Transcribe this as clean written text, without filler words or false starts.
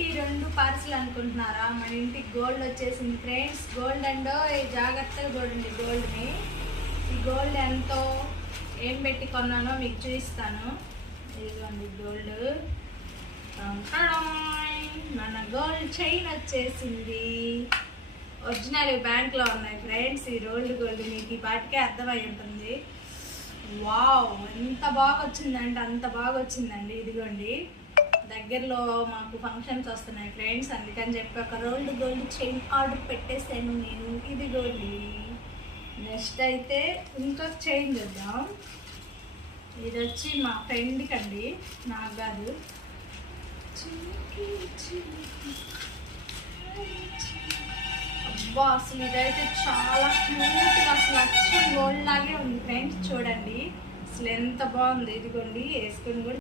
ఏంటి 2 పార్సల్ అనుకుంటున్నారా? మన ఇంటికి గోల్డ్ వచ్చేసింది ఫ్రెండ్స్. గోల్డ్ అండో జాగ్రత్తగా చూడండి గోల్డ్ని. ఈ గోల్డ్ ఎంతో ఏం పెట్టి కొన్నానో మీకు చూపిస్తాను. ఇదిగోండి గోల్డ్. మన గోల్డ్ చైన్ వచ్చేసింది. ఒరిజినల్ బ్యాంక్లో ఉన్నాయి ఫ్రెండ్స్. ఈ రోల్డ్ గోల్డ్ మీకు ఈ పాటికే అర్థమై ఉంటుంది. వావ్, ఎంత బాగా వచ్చిందంటే అంత బాగా వచ్చిందండి. ఇదిగోండి, దగ్గరలో మాకు ఫంక్షన్స్ వస్తున్నాయి ఫ్రెండ్స్, అందుకని చెప్పి ఒక రోల్డ్ గోల్డ్ చైన్ ఆర్డర్ పెట్టేసాను నేను. ఇదిగోండి. నెక్స్ట్ అయితే ఇంకొక చైన్ చూద్దాం. ఇది వచ్చి మా ఫ్రెండ్కి అండి, నాకు కాదు. అబ్బా, అసలు ఇదైతే చాలా క్యూట్గా, అసలు అచ్చం గోల్డ్ లాగే ఉంది ఫ్రెండ్స్. చూడండి అసలు ఎంత బాగుంది. ఇదిగోండి, వేసుకొని కూడా